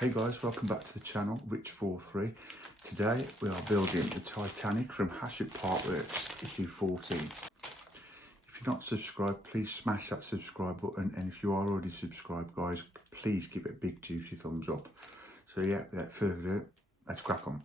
Hey guys, welcome back to the channel, Rich43. Today we are building the Titanic from Hatchet Partworks, issue 14. If you're not subscribed, please smash that subscribe button, and if you are already subscribed guys, please give it a big juicy thumbs up. So yeah, without further ado, let's crack on.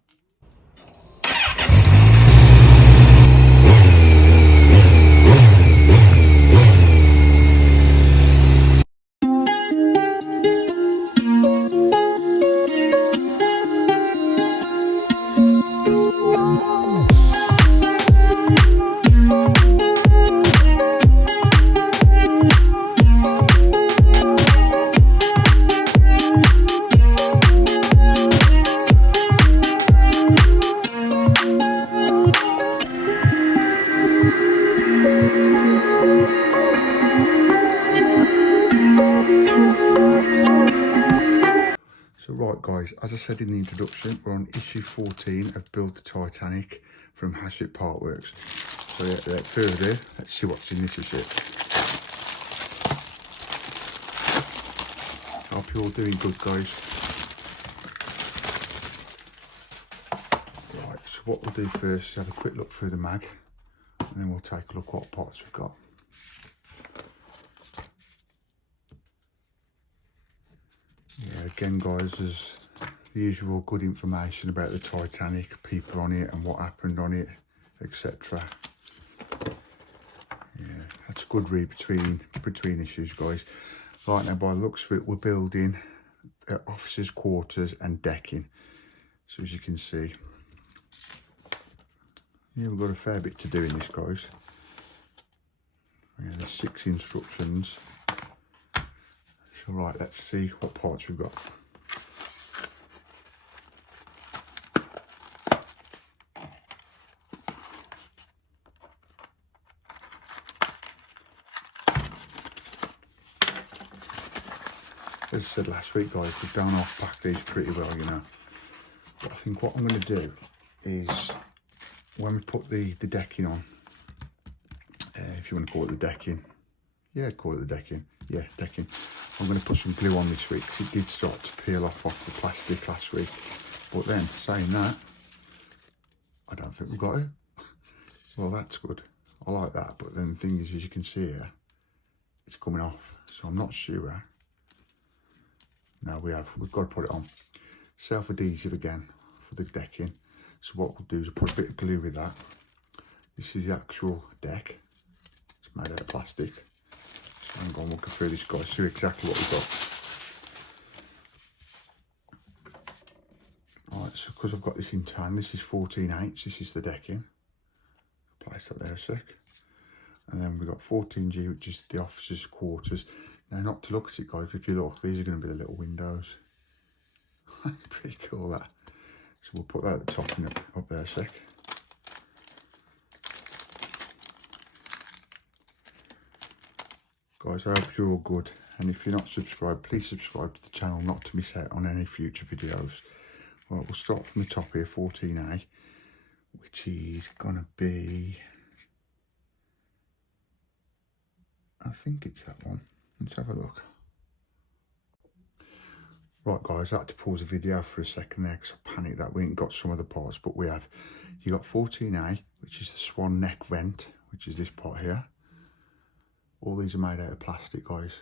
So right guys, as I said in the introduction, we're on issue 14 of Build the Titanic from Hatchet Partworks. So yeah, without further ado, let's see what's in this issue. Hope you're all doing good guys. Right, so what we'll do first is have a quick look through the mag, and then we'll take a look what parts we've got. Yeah, again guys, there's the usual good information about the Titanic, people on it and what happened on it, etc. Yeah, that's a good read between issues guys. Right, now by the looks of it, we're building officers' quarters and decking. So as you can see, yeah, we've got a fair bit to do in this guys. Yeah, there's 6 instructions. So right, let's see what parts we've got. As I said last week guys, we've done off pack these pretty well, you know. But I think what I'm going to do is, when we put the decking on, if you want to call it the decking, yeah, call it the decking, yeah, decking. I'm going to put some glue on this week because it did start to peel off the plastic last week. But then, saying that, I don't think we've got it. Well, that's good. I like that. But then the thing is, as you can see here, it's coming off. So I'm not sure. No, we've got to put it on. Self-adhesive again for the decking. So what we'll do is put a bit of glue with that. This is the actual deck. It's made out of plastic. So I'm going to look through this guys, see exactly what we've got. Alright, so because I've got this in time, this is 14H, this is the decking. Place that there a sec. And then we've got 14G, which is the officers' quarters. Now, not to look at it guys, if you look, these are going to be the little windows. Pretty cool that. So we'll put that at the top and up there a sec. Guys, I hope you're all good. And if you're not subscribed, please subscribe to the channel not to miss out on any future videos. Right, we'll start from the top here, 14A, which is going to be, I think it's that one. Let's have a look. Right guys, I had to pause the video for a second there because I panicked that we ain't got some of the parts, but we have. You got 14A, which is the swan neck vent, which is this part here. All these are made out of plastic guys.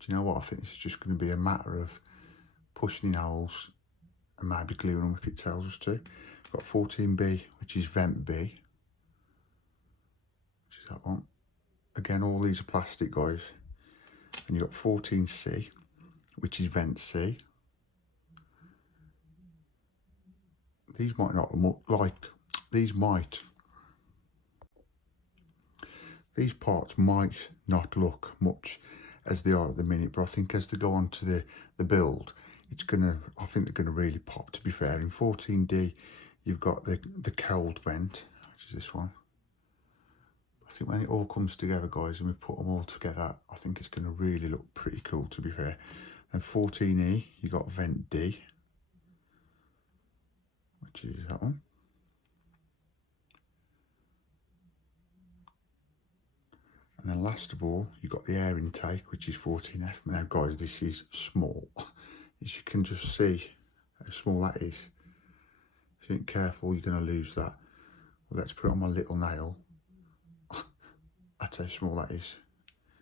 Do you know what? I think this is just going to be a matter of pushing in holes and maybe gluing them if it tells us to. We've got 14B, which is vent B, which is that one. Again, all these are plastic guys. And you've got 14C, which is vent C. These might not look like, these parts might not look much as they are at the minute, but I think as they go on to the build, it's gonna, I think they're gonna really pop, to be fair. In 14D, you've got the cold vent, which is this one. I think when it all comes together, guys, and we put them all together, I think it's gonna really look pretty cool, to be fair. And 14E, you got vent D, which is that one. And then last of all, you've got the air intake, which is 14F. Now guys, this is small. is you can just see how small that is. If you ain't careful, you're going to lose that. Well, let's put it on my little nail. That's how small that is.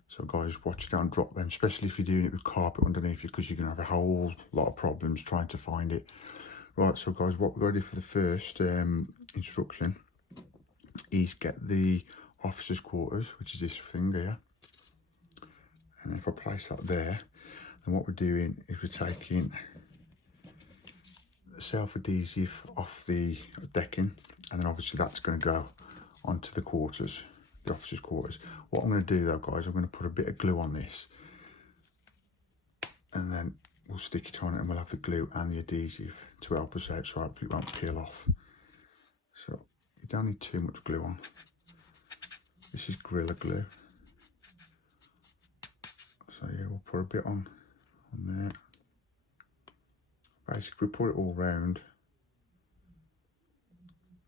So guys, watch you don't drop them, especially if you're doing it with carpet underneath you, because you're going to have a whole lot of problems trying to find it. Right, so guys, what we're going to do for the first instruction is get the officers' quarters, which is this thing here. And if I place that there, then what we're doing is we're taking self-adhesive off the decking, and then obviously that's going to go onto the quarters, the officers' quarters. What I'm going to do though, guys, I'm going to put a bit of glue on this, and then we'll stick it on it, and we'll have the glue and the adhesive to help us out, so hopefully it won't peel off. So you don't need too much glue on. This is Gorilla Glue. So yeah, we'll put a bit on there. Basically, we put it all round.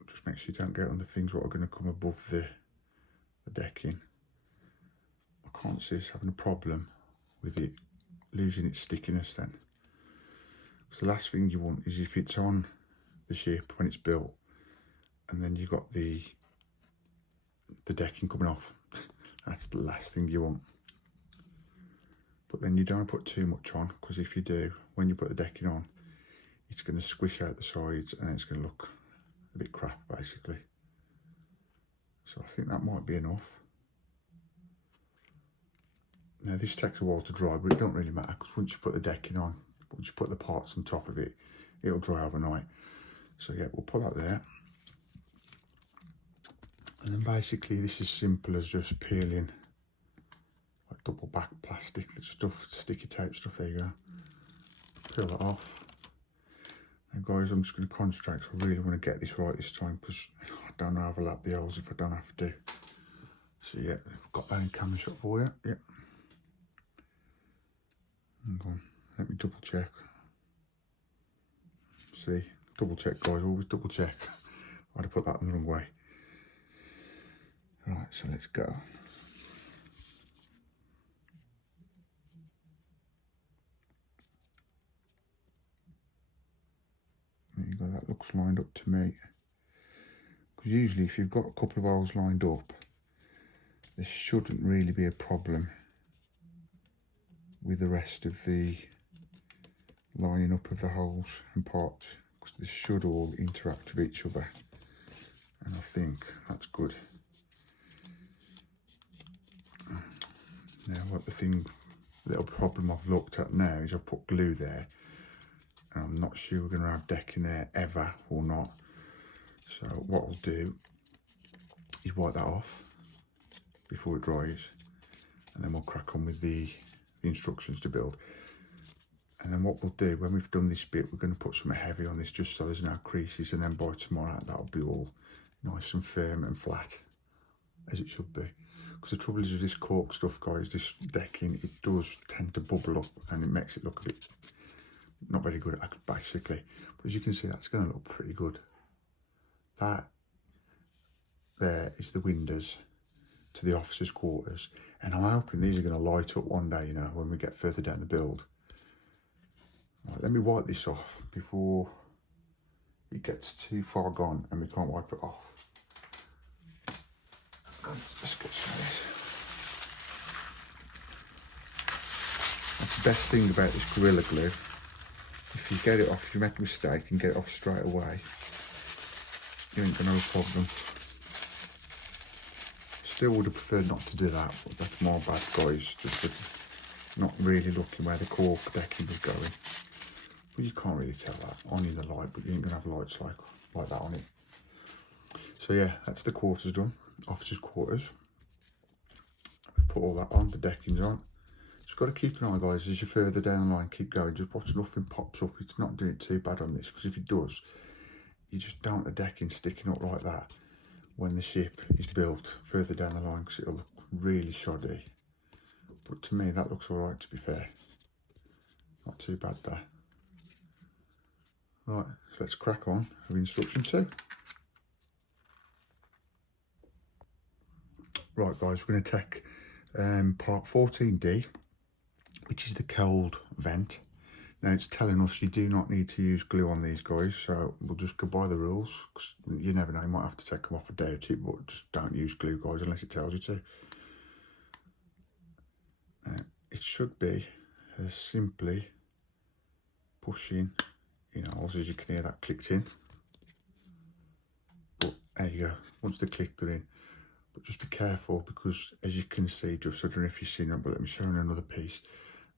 Just make sure you don't get on the things that are going to come above the decking. I can't see us having a problem with it losing its stickiness then. So the last thing you want is if it's on the ship when it's built, and then you've got the decking coming off. That's the last thing you want. But then you don't want to put too much on, because if you do, when you put the decking on, it's going to squish out the sides and it's going to look a bit crap basically. So I think that might be enough. Now this takes a while to dry, but it don't really matter, because once you put the decking on, once you put the parts on top of it, it'll dry overnight. So yeah, we'll put that there. And then basically this is simple as just peeling like double back plastic stuff, sticky tape stuff. There you go. Peel that off. Now guys, I'm just going to concentrate, because I really want to get this right this time, because I don't know how to overlap the holes if I don't have to. So yeah, I've got that in camera shot for you. Yeah. Hang on, let me double check. See, double check guys, always double check. I'd have put that in the wrong way. Right, so let's go. There you go, that looks lined up to me. Because usually if you've got a couple of holes lined up, there shouldn't really be a problem with the rest of the lining up of the holes and parts, because they should all interact with each other. And I think that's good. Now what the little problem I've looked at now is I've put glue there, and I'm not sure we're going to have decking there ever or not. So what I'll do is wipe that off before it dries, and then we'll crack on with the instructions to build. And then what we'll do when we've done this bit, we're going to put something heavy on this just so there's no creases, and then by tomorrow that'll be all nice and firm and flat as it should be. Because the trouble is with this cork stuff, guys, this decking, it does tend to bubble up and it makes it look a bit not very good basically. But as you can see, that's going to look pretty good. That there is the windows to the officers' quarters, and I'm hoping these are going to light up one day, you know, when we get further down the build. Right, let me wipe this off before it gets too far gone and we can't wipe it off. Let's get some of this. That's the best thing about this Gorilla Glue. If you get it off, if you make a mistake and get it off straight away, you ain't gonna have a problem. Still would have preferred not to do that, but that's my bad, guys. Just not really looking where the cork decking was going. But you can't really tell that on in the light, but you ain't gonna have lights like that on it. So yeah, that's the quarters done. Officers' quarters. We've put all that on, the decking's on. Just got to keep an eye, guys, as you're further down the line, keep going. Just watch nothing pops up. It's not doing it too bad on this, because if it does, you just don't want the decking sticking up like that when the ship is built further down the line, because it'll look really shoddy. But to me, that looks all right, to be fair. Not too bad there. Right, so let's crack on with instruction 2. Right, guys, we're going to take part 14D, which is the cold vent. Now it's telling us you do not need to use glue on these guys, so we'll just go by the rules, because you never know, you might have to take them off a day or two, but just don't use glue, guys, unless it tells you to. It should be as simply pushing in holes, as you can hear that clicked in. But there you go, once they're clicked, they're in. But just be careful, because as you can see, just I don't know if you've seen them, but let me show you another piece.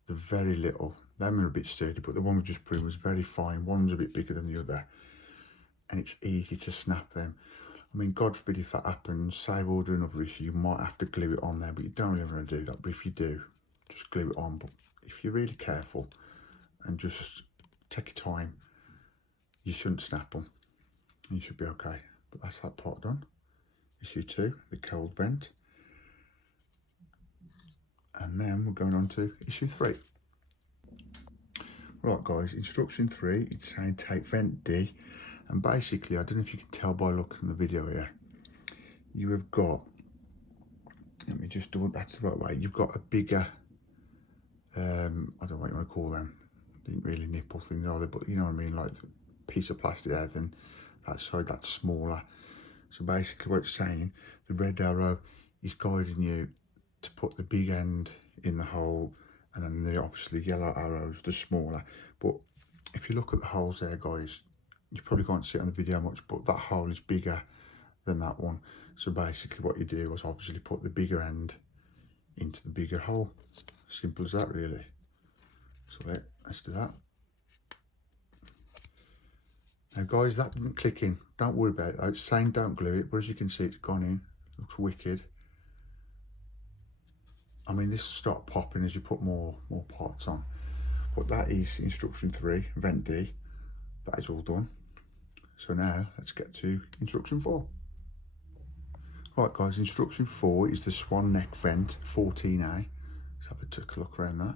They're very little. Them are a bit sturdy, but the one we just put in was very fine. One's a bit bigger than the other, and it's easy to snap them. I mean, God forbid if that happens, say we order another issue, you might have to glue it on there, but you don't really want to do that. But if you do, just glue it on. But if you're really careful and just take your time, you shouldn't snap them. You should be okay. But that's that part done. Issue 2, the cold vent. And then we're going on to issue 3. Right guys, instruction 3, it's saying take vent D. And basically, I don't know if you can tell by looking at the video here, you have got, let me just do it, that's the right way, you've got a bigger, I don't know what you want to call them, didn't really nipple things are they, but you know what I mean, like a piece of plastic there, then that side, that's smaller. So basically what it's saying, the red arrow is guiding you to put the big end in the hole, and then the obviously yellow arrows, the smaller. But if you look at the holes there, guys, you probably can't see it on the video much, but that hole is bigger than that one. So basically what you do is obviously put the bigger end into the bigger hole. Simple as that, really. So let's do that. Now guys, that didn't click in. Don't worry about it. It's saying don't glue it, but as you can see, it's gone in. It looks wicked. I mean, this will start popping as you put more parts on. But that is instruction 3, vent D. That is all done. So now let's get to instruction 4. Right guys, instruction 4 is the swan neck vent 14A. Let's have a look around that.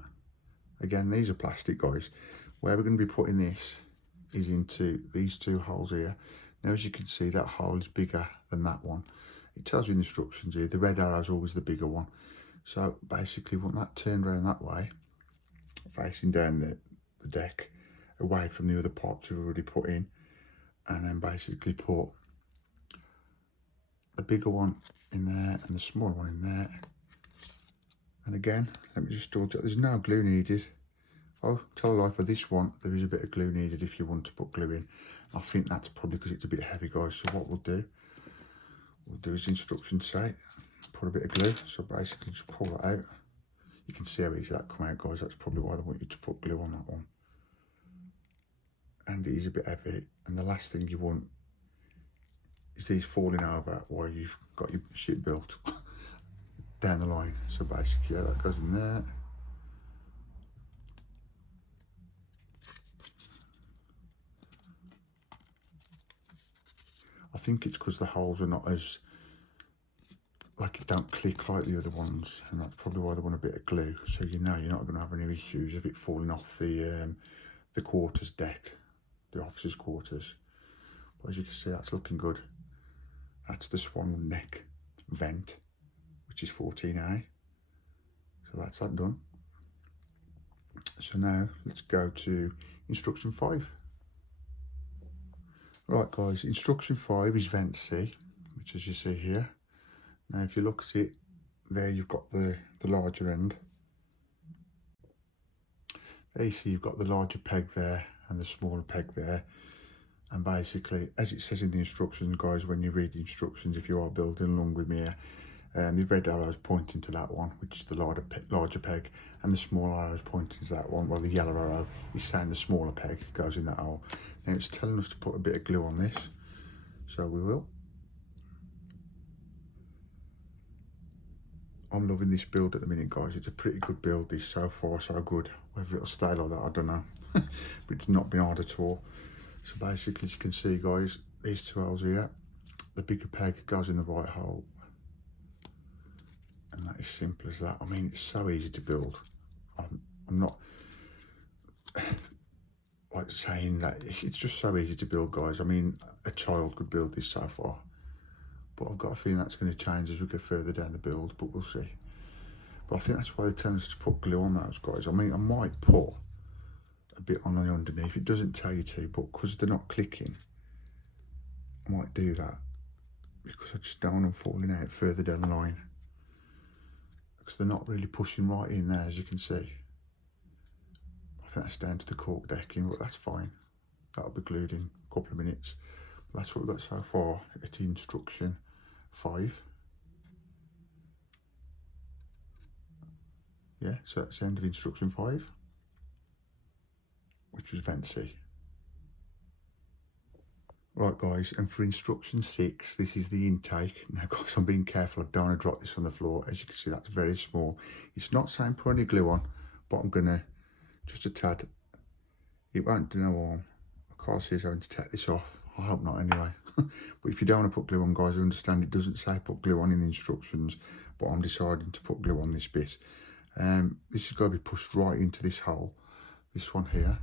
Again, these are plastic, guys. Where we're going to be putting this is into these 2 holes here. Now as you can see, that hole is bigger than that one. It tells you in the instructions here, the red arrow is always the bigger one. So basically, want that turned around that way, facing down the deck, away from the other parts we've already put in, and then basically put the bigger one in there and the smaller one in there. And again, let me just double check, there's no glue needed. I'll tell a lie, for this one, there is a bit of glue needed if you want to put glue in. I think that's probably because it's a bit heavy, guys. So what we'll do as instructions say, put a bit of glue. So basically just pull that out. You can see how easy that come out, guys. That's probably why they want you to put glue on that one. And it is a bit heavy. And the last thing you want is these falling over while you've got your ship built down the line. So basically, yeah, that goes in there. I think it's because the holes are not as, like, it don't click like the other ones, and that's probably why they want a bit of glue, so you know you're not going to have any issues of it falling off the quarters deck, the officers' quarters. But as you can see, that's looking good. That's the swan neck vent, which is 14A. So that's that done. So now let's go to instruction 5. Right guys, instruction 5 is vent C, which as you see here. Now if you look at it, there you've got the larger end. There you see you've got the larger peg there and the smaller peg there. And basically, as it says in the instructions, guys, when you read the instructions, if you are building along with me here, the red arrow is pointing to that one, which is the larger peg, and the small arrow is pointing to that one. Well, the yellow arrow is saying the smaller peg goes in that hole. Now it's telling us to put a bit of glue on this, so we will. I'm loving this build at the minute, guys. It's a pretty good build, this, so far so good. Whether it'll stay like that, I don't know. But it's not been hard at all. So basically, as you can see, guys, these 2 holes here, the bigger peg goes in the right hole. And that is simple as that. I mean, it's so easy to build. I'm not like saying that, it's just so easy to build, guys. I mean, a child could build this so far. But I've got a feeling that's going to change as we go further down the build, but we'll see. But I think that's why they tell us to put glue on those, guys. I mean, I might put a bit on the underneath. It doesn't tell you to, but because they're not clicking, I might do that because I just don't want them falling out further down the line, because they're not really pushing right in there, as you can see. I think that's down to the cork decking, but that's fine. That'll be glued in a couple of minutes. That's what we've got so far at instruction 5. Yeah, so that's the end of instruction 5, which was vent C. Right guys, and for instruction 6, this is the intake. Now guys, I'm being careful, I don't want to drop this on the floor. As you can see, that's very small. It's not saying put any glue on, but I'm gonna, just a tad. It won't do no harm. I can't see us having to take this off. I hope not anyway. But if you don't want to put glue on, guys, I understand it doesn't say put glue on in the instructions, but I'm deciding to put glue on this bit. This has got to be pushed right into this hole, this one here.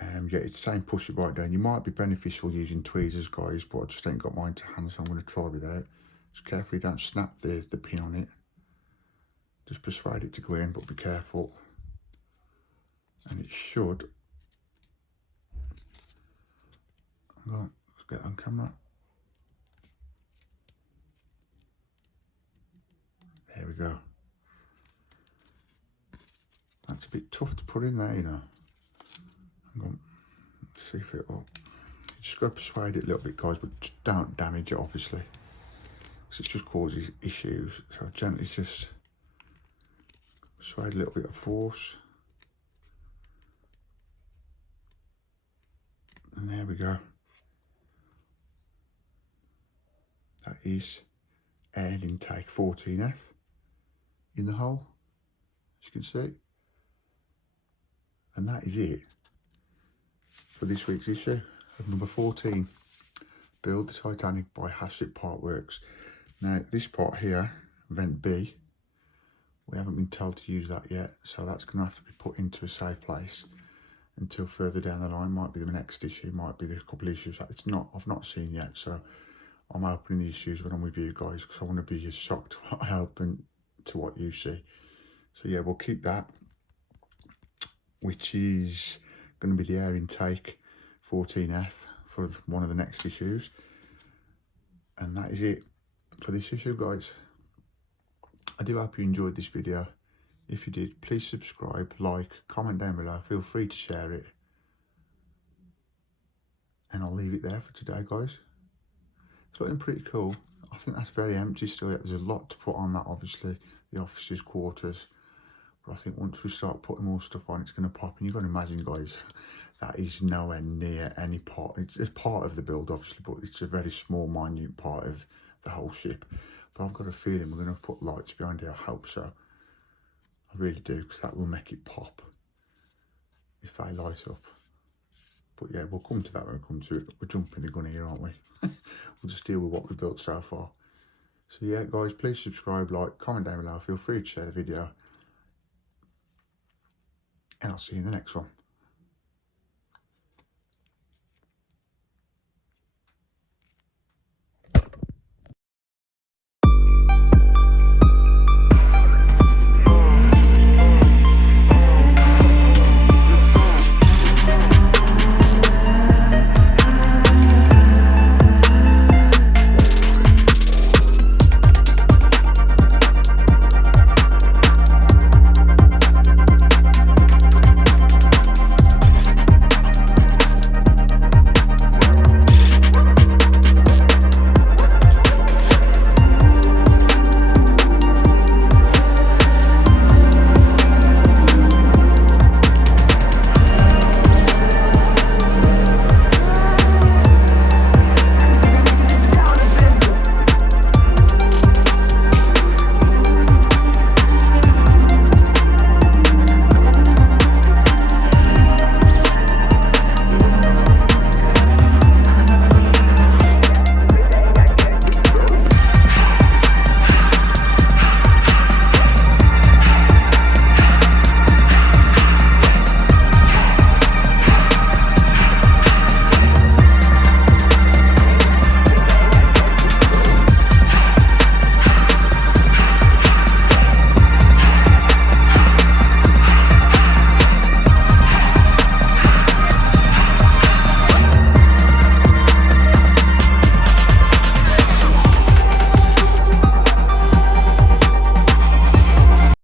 Yeah, it's saying push it right down. You might be beneficial using tweezers, guys, but I just ain't got mine to hand, so I'm going to try without. Just carefully don't snap the pin on it. Just persuade it to go in, but be careful. And it should. Let's get on camera. There we go. That's a bit tough to put in there, you know. Hang on. Let's see if it'll. You just got to persuade it a little bit, guys, but just don't damage it, obviously, because it just causes issues. So gently just persuade a little bit of force. And there we go. That is air intake 14F in the hole, as you can see. And that is it for this week's issue of number 14, Build the Titanic by Hatchet Partworks. Now this part here, vent B, we haven't been told to use that yet, so that's going to have to be put into a safe place until further down the line. Might be the next issue, might be the couple of issues that I've not seen yet, so I'm opening the issues when I'm with you guys, because I want to be as shocked what I open to what you see. So yeah, we'll keep that, which is going to be the air intake 14F for one of the next issues. And that is it for this issue, guys. I do hope you enjoyed this video. If you did, please subscribe, like, comment down below. Feel free to share it. And I'll leave it there for today, guys. It's looking pretty cool. I think that's very empty still yet. There's a lot to put on that, obviously, the officers' quarters. But I think once we start putting more stuff on, it's going to pop. And you've got to imagine, guys, that is nowhere near any part. It's part of the build, obviously, but it's a very small, minute part of the whole ship. But I've got a feeling we're going to put lights behind it. I hope so. I really do, because that will make it pop if they light up. But yeah, we'll come to that when we come to it. We're jumping the gun here, aren't we? We'll just deal with what we've built so far. So yeah, guys, please subscribe, like, comment down below. Feel free to share the video. And I'll see you in the next one.